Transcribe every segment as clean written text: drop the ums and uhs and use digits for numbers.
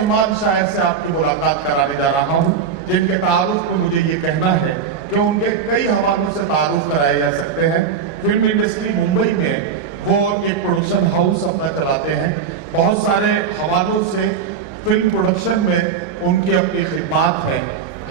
मेहमान शायर से आपकी मुलाकात कराने जा रहा हूं, जिनके तारुफ को मुझे ये कहना है कि उनके कई हवालों से तारुफ कराए जा सकते हैं। फिल्म इंडस्ट्री मुंबई में वो एक प्रोडक्शन हाउस अपना चलाते हैं। बहुत सारे हवालों से फिल्म प्रोडक्शन में उनकी अपनी खिदमत है,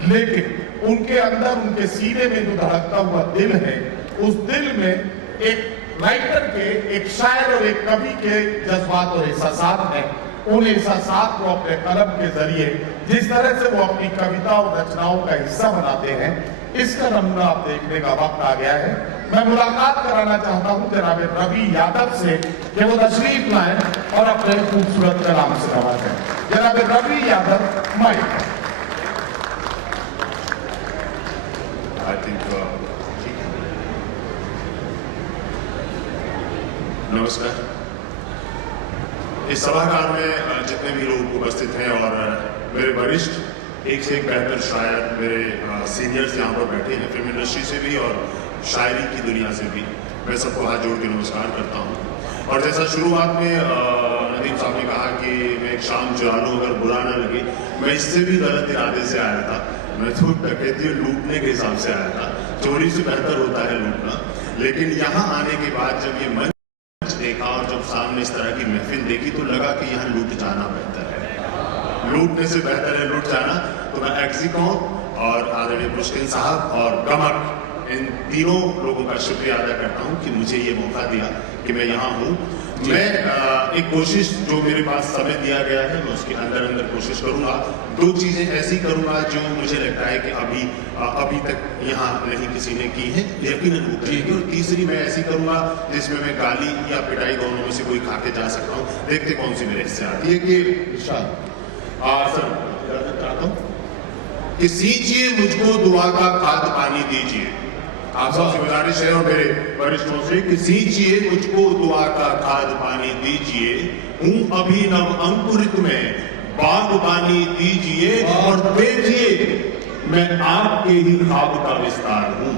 लेकिन उनके अंदर, उनके सीने में जो धड़कता हुआ दिल है, उस दिल में एक राइटर के, एक शायर और एक कवि के जज्बात और एहसासात हैं। उन एहसासात को अपने कलम के जरिए जिस तरह से वो अपनी कविता और रचनाओं का हिस्सा बनाते हैं, इसका नमूना आप देखने का वक्त आ गया है। मैं मुलाकात कराना चाहता हूं जनाब रवि यादव से कि वो तशरीफ लाएं और अपने खूबसूरत कलाम से नवाजें। जनाब रवि यादव, माइक। नमस्कार। इस सभागार में जितने भी लोग उपस्थित हैं और मेरे वरिष्ठ, एक से एक बेहतर शायर, मेरे सीनियर्स यहाँ पर बैठे हैं, फिल्म इंडस्ट्री से भी और शायरी की दुनिया से भी, मैं सबको हाथ जोड़ के नमस्कार करता हूँ। और जैसा शुरुआत में नदीम साहब ने कहा कि मैं एक शाम चुरा लूँ, अगर बुरा ना लगे, मैं इससे भी गलत इरादे से आया था। मैं तो डकैती लूटने के हिसाब से आया था। चोरी से बेहतर होता है लूटना। लेकिन यहाँ आने के बाद जब ये देखा और जब सामने इस तरह की महफिल देखी तो लगा कि यहाँ लूट जाना बेहतर है, लूटने से बेहतर है लूट जाना। तो मैं एक्सिकॉन और आदरणीय पुष्किन साहब और गमक, इन तीनों लोगों का शुक्रिया अदा करता हूँ कि मुझे ये मौका दिया कि मैं यहाँ हूँ। मैं एक कोशिश, जो मेरे पास समय दिया गया है, मैं उसके अंदर अंदर कोशिश करूँगा। दो चीज़ें ऐसी करूँगा जो मुझे लगता है कि अभी तक यहाँ नहीं किसी ने की है, यकीनन वो करेंगे। और तीसरी मैं ऐसी करूँगा जिसमें मैं गाली या पिटाई दोनों में से कोई खा के जा सकता हूँ। देखते कौन सी मेरे हिस्से आती है। कि सर चाहता हूँ कि सींचिए मुझको दुआ का खाद पानी दीजिए। आप सबसे गुजारिश है और मेरे वरिष्ठों से कि सींचिए मुझको दुआ का खाद पानी दीजिए। हूँ अभिनव अंकुरित में बागबानी दीजिए। और देखिए मैं आपके ही ख्वाब का विस्तार हूँ।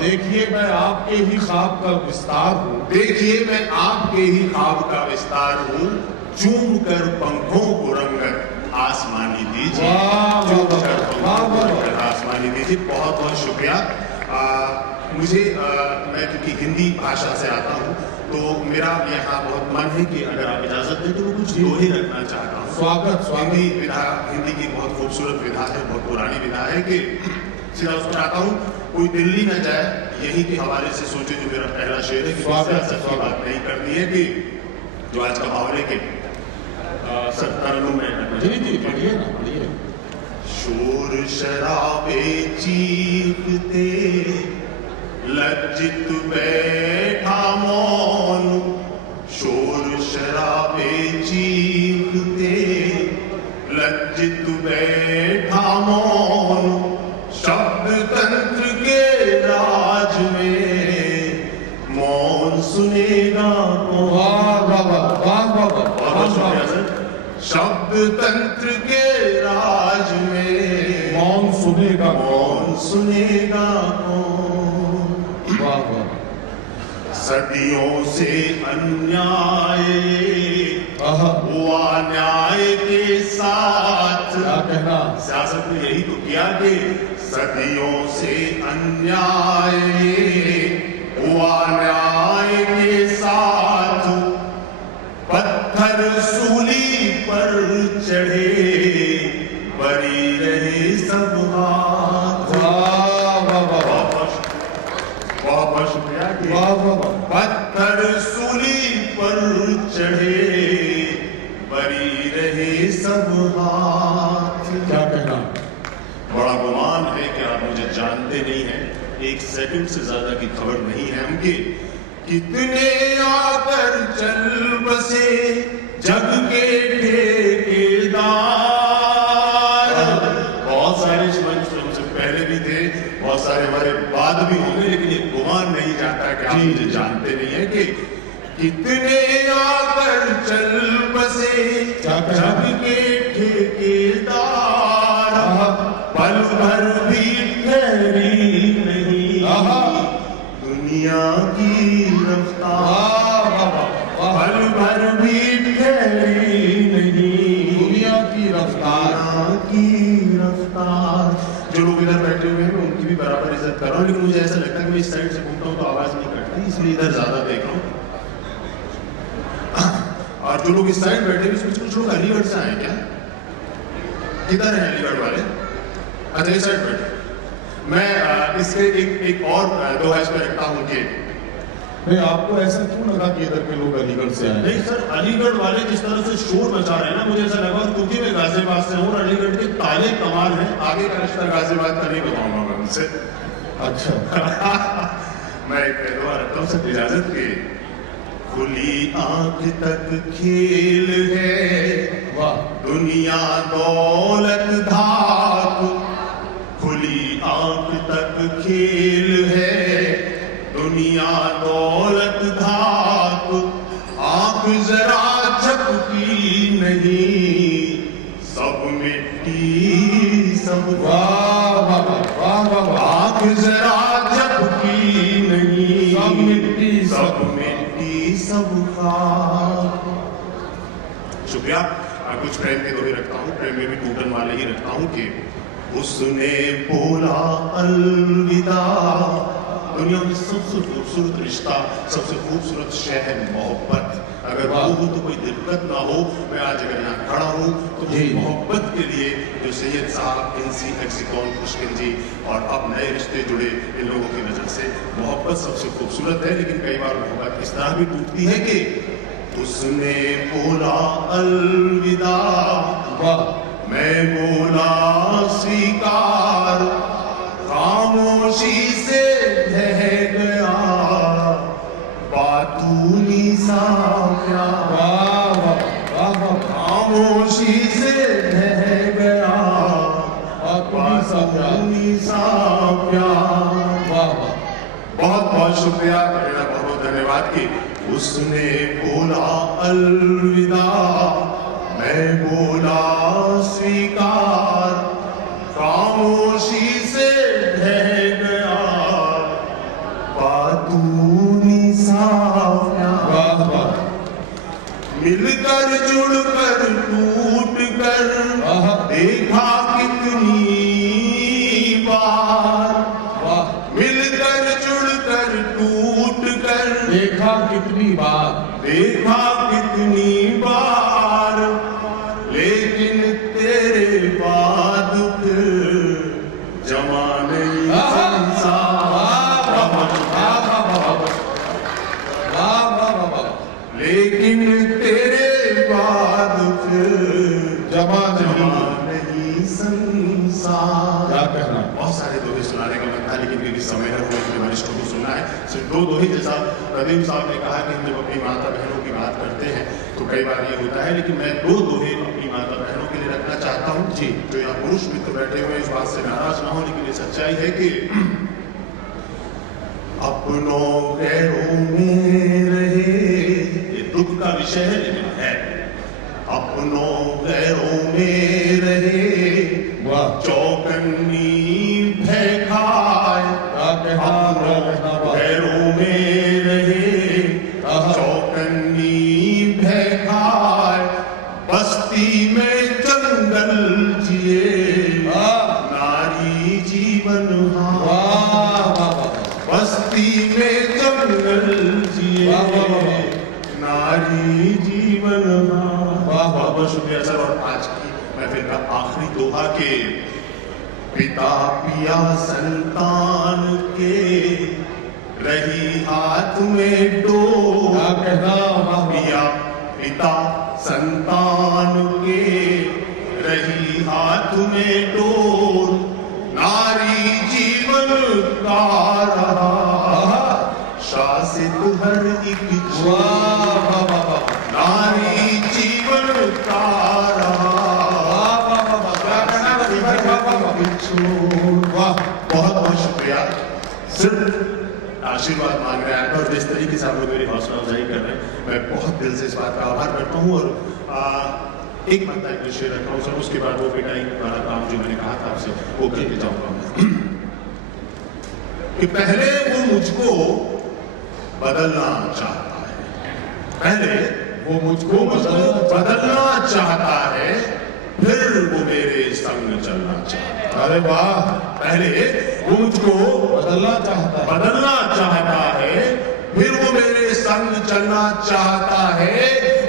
देखिए मैं आपके ही ख्वाब का विस्तार हूँ। देखिए मैं आपके ही ख्वाब का विस्तार हूँ। चूम कर पंखों को रंगत आसमानी दीजिए। चूम कर पंखों को रंगत आसमानी दीजिए। बहुत बहुत शुक्रिया। मैं क्योंकि हिंदी भाषा से आता हूँ तो मेरा यहाँ बहुत मन है कि अगर आप इजाजत दें तो मैं कुछ दोहे रखना चाहता हूँ। स्वागत। हिंदी की बहुत खूबसूरत विधा है, बहुत पुरानी विधा है कि सीधा उसको चाहता हूँ कोई दिल्ली न जाए, यही के हवाले से सोचे। जो मेरा पहला शेर है कि सियासत की बात नहीं करनी है, कि जो आज का माहौल है कि तरन्नुम में जी पढ़िए ना, पढ़िए। शोर शराबे चीखते लज्जित बैठा मौन। शोर शराबे चीखते लज्जित बैठा मौन। शब्द तंत्र के राज में मौन सुनेगा शब्द तंत्र के राज में मौन सुनेगा कौन। सदियों से अन्याय हुआ न्याय के साथ। क्या कहना, सियासत ने यही तो किया कि सदियों से अन्याय हुआ न्याय के साथ। पत्थर सूली पर चढ़े बरी रहे सब हाथ। बहुत शुक्रिया। पत्थर सूली पर चढ़े बरी रहे सब हाथ। क्या कहना। बड़ा गुमान है कि आप मुझे जानते नहीं हैं, एक सेकंड से ज्यादा की खबर नहीं है हमके। कितने आकर चल बसे जग के ठेकेदार। बहुत सारे मंच हमसे पहले भी थे, बहुत सारे हमारे बाद भी होंगे, लेकिन ये गुमान नहीं जाता कि आप मुझे जानते नहीं है कि कितने आकर चल बसे जग के ठेकेदार। पल भर भी ठहरी नहीं दुनिया की रफ्तार। पल भर भी ठहरी नहीं दुनिया की रफ्तार। कर रहा हूँ, लेकिन मुझे ऐसा लगता है कि मैं इस साइड से घूमता हूँ तो आवाज नहीं कटती, इसलिए इधर ज्यादा देख रहा हूँ। और जो लोग इस साइड बैठे हैं उसमें कुछ लोग अलीगढ़ से आए क्या? किधर है अलीगढ़ वाले? अच्छा इस साइड बैठे। मैं इसके एक और दो है इस पे रखता हूँ कि नहीं, आपको ऐसा क्यों लगा कि इधर के लोग अलीगढ़ से आए? नहीं सर, अलीगढ़ वाले जिस तरह से शोर मचा रहे हैं ना, मुझे ऐसा लगा क्योंकि मैं गाजियाबाद से हूँ और अलीगढ़ के ताले कमाल हैं, आगे का रिश्ता गाजियाबाद का नहीं बताऊंगा मैं उनसे। अच्छा। मैं एक दुआ रखता हूँ सब इजाजत की। खुली आंख तक खेल है, वाह। दुनिया दौलत धाक, खुली आंख तक खेल है, दुनिया दौलत धाक, आंख जरा झपकी नहीं, सब मिट्टी सब वाह वाह वाह वाह वाह। आंख जरा झपकी नहीं, सब मिट्टी सब मिट्टी सब खाक। शुक्रिया। कुछ प्रेम के दोहे रखता हूँ, प्रेम में भी टूटन वाले ही रखता हूँ कि उसने बोला अलविदा, दुनिया में सबसे खूबसूरत रिश्ता, सबसे खूबसूरत शय है मोहब्बत। अगर वो हो तो कोई दिक्कत ना हो। मैं आज अगर यहाँ खड़ा हूँ तो जी। मोहब्बत के लिए जो सैयद साहब, इंसी, एक्सिकॉन, खुशकिन जी और अब नए रिश्ते जुड़े इन लोगों की वजह से मोहब्बत सबसे खूबसूरत है। लेकिन कई बार मोहब्बत इस तरह भी टूटती है कि उसने बोला अलविदा, वाह। मैं बोला स्वीकार, खामोशी से रह गया बातूनी सा प्यार, वाह वाह वाह वाह। खामोशी से रह गया बातूनी सा प्यार। वाह वाह। बहुत बहुत शुक्रिया, मेरा बहुत बहुत धन्यवाद कि उसने बोला अलविदा, मैं बोला स्वीकार, खामोशी से रह गया बातूनी सा प्यार। वाह वाह। मिलकर जुड़कर टूट कर आहा। देखा कितनी बार, वाह। मिलकर जुड़कर टूट कर देखा कितनी बार, देखा कितनी बार, लेकिन तेरे बाद फिर जमा नहीं संसार। लेकिन तेरे बाद फिर जमा नहीं संसार। क्या कहना? बहुत सारे दोहे सुनाने का मन था, लेकिन क्योंकि समय है वो अपने वरिष्ठों को सुनना है। सिर्फ दो दोहे, जैसा प्रदीप साहब ने कहा कि हम जब अपनी माता बहनों की बात करते हैं तो कई बार ये होता है, लेकिन मैं दो दोहे अपनी माता बहनों के लिए रखना चाहता हूँ जी। जो यहाँ पुरुष मित्र बैठे हुए इस बात से नाराज ना हो, लेकिन ये सच्चाई है कि अपनों गैरों में रहे, ये दुख का विषय है लेकिन है, अपनों गैरों में रहे, वाह। चौकन्नी भय खाए, क्या अपनों गैरों में रहे, चौकन्नी भय खाए, बस्ती में जंगल जिए, नारी जीवन बस्ती में जंगल जिए, नारी जीवन। बहुत बहुत शुक्रिया सर। और आज की महफिल का आखिरी दोहा के पिता पिया संतान के रही हाथ में डोर, पिया पिता संतान के रही हाथ में डोर, नारी जीवन का रहा शासित हर एक छोर, नारी जीवन का रहा वाह। बहुत बहुत शुक्रिया। सिर्फ आशीर्वाद मांग रहे हैं और जिस तरीके से आप लोग मेरी हौसला अफजाई कर रहे हैं, मैं बहुत दिल से इस बात का आभार करता हूँ। और एक बात मैं शेयर रखता हूँ सर, उसके बाद वो पिटाई वाला काम जो मैंने कहा था आपसे वो करके जाऊंगा कि पहले वो मुझको बदलना चाहता है, पहले वो मुझको बदलना चाहता है, फिर वो मेरे संग चलना चाहता है। अरे वाह, पहले वो मुझको बदलना चाहता है, बदलना चाहता है, फिर वो मेरे संग चलना चाहता है,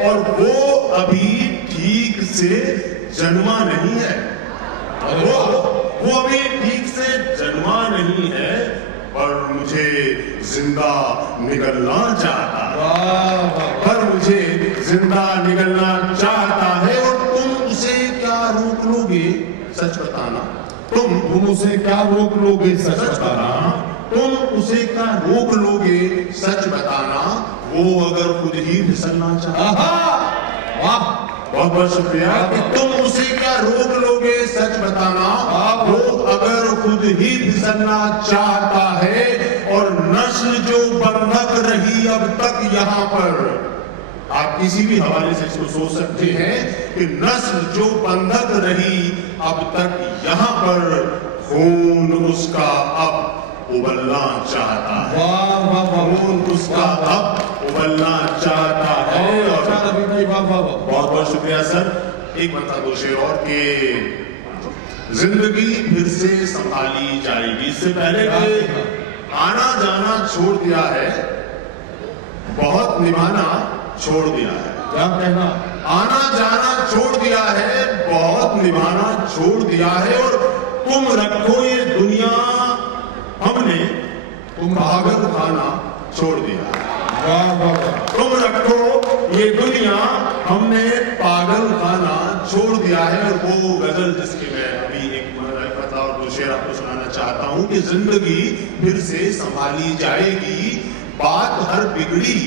और वो अभी ठीक से जन्मा नहीं है। वो अभी ठीक से जन्मा नहीं है, पर मुझे जिंदा निकलना चाहता है। वाह वाह, पर मुझे जिंदा निकलना चाहता है, और तुम उसे क्या रोक लोगे? सच बताना। तुम उसे क्या रोक लोगे? सच सच बताना। बताना। तुम उसे क्या रोक लोगे? सच बताना। वो अगर खुद ही फिसलना चाहता। आहा, वाह, बहुत बहुत शुक्रिया। कि तुम उसे क्या रोक लोगे? सच बताना। वो अगर खुद ही फिसलना चाहता है, और नस्ल जो बंधक रही अब तक यहाँ पर, आप किसी भी हवाले से इसको सोच सकते हैं कि नस्ल जो बंधक रही अब तक यहाँ पर, खून उसका अब उबलना चाहता है। वाह वाह वाह, खून उसका अब उबलना चाहता है। और अच्छा रवि भाई, वाह वाह वाह, बहुत बहुत शुक्रिया सर। एक बता दो शेर और कि जिंदगी फिर से संभाली जाएगी। इससे पहले कि आना जाना छोड़ दिया है, बहुत निभाना छोड़ दिया है। क्या कहना? आना जाना छोड़ दिया है, बहुत निभाना छोड़ दिया है, और तुम रखो ये दुनिया, हमने तुम पागल खाना छोड़ दिया है। वाह वाह वाह, तुम रखो ये दुनिया, हमने पागल खाना छोड़ दिया है। और वो गजल जिसकी मैं अभी एक पता और दो शेर आपको सुनाना चाहता हूँ कि जिंदगी फिर से संभाली जाएगी, बात हर बिगड़ी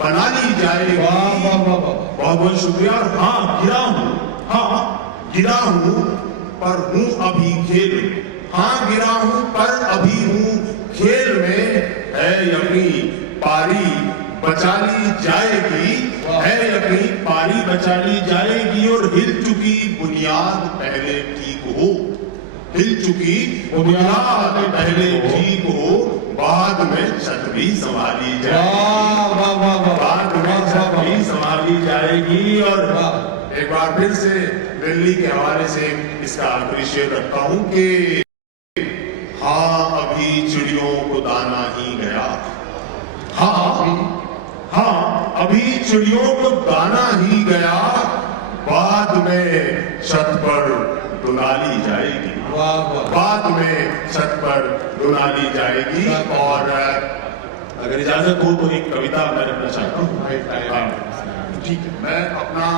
बना ली जाएगी। वाह वाह वाह वाह, बहुत बहुत शुक्रिया। और हाँ गिरा हूँ, हाँ गिरा हूँ, पर हूँ अभी खेल में। हाँ गिरा हूँ पर अभी हूँ खेल में, है यकीन पारी बचा ली जाएगी, है यकीन पारी बचा ली जाएगी। और हिल चुकी बुनियाद पहले ठीक हो, हिल चुकी बुनियाद पहले ठीक हो, बाद में छत भी संभाली जाएगी। वाह वाह वाह वाह, बाद में छत भी संभाली जाएगी। और वाह, एक बार फिर से दिल्ली के हवाले से इसका आखिरी शेर रखता हूं कि हाँ अभी चिड़ियों को दाना ही गया, हाँ अभी चिड़ियों को दाना ही गया, बाद में छत पर दुलाली जाएगी। वाह वाह, बाद में छत पर दुलाली जाएगी। और अगर इजाजत हो तो एक कविता मैं रखना चाहता हूँ। ठीक है, मैं अपना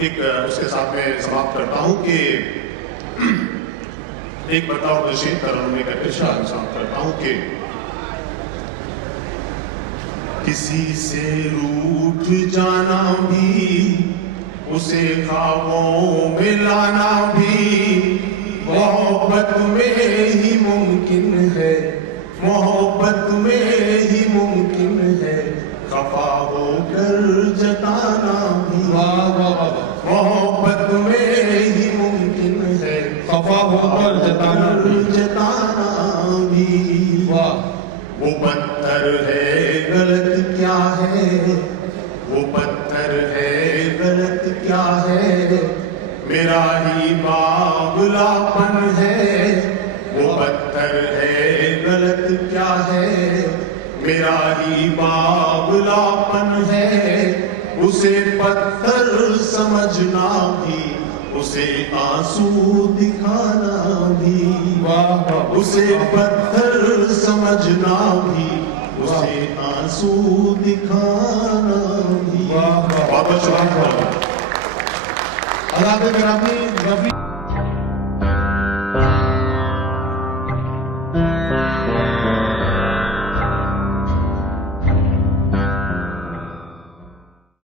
एक उसके साथ में समाप्त करता हूँ कि एक बताओ शेर तरन में करके समाप्त करता हूँ कि किसी से रूठ जाना भी, उसे ख्वाबों में लाना भी, मोहब्बत में ही मुमकिन है, मोहब्बत में ही मुमकिन है, खफा होकर जताना भी। वाह वाह वाह, मोहब्बत में ही मुमकिन है, खफा होकर जताना भी। जताना भी। वाह, वो पत्थर है गलत क्या है, वो पत्थर है गलत क्या है, मेरा ही बाबुलापन है। वो पत्थर है गलत क्या है, मेरा ही बाबुलापन है। उसे पत्थर समझना भी, उसे आंसू दिखाना भी। वाह वाह, उसे पत्थर समझना भी, उसे आंसू दिखाना भी। वाह वाह, बहुत बहुत शुक्रिया। अदाद ग्रामी रवि।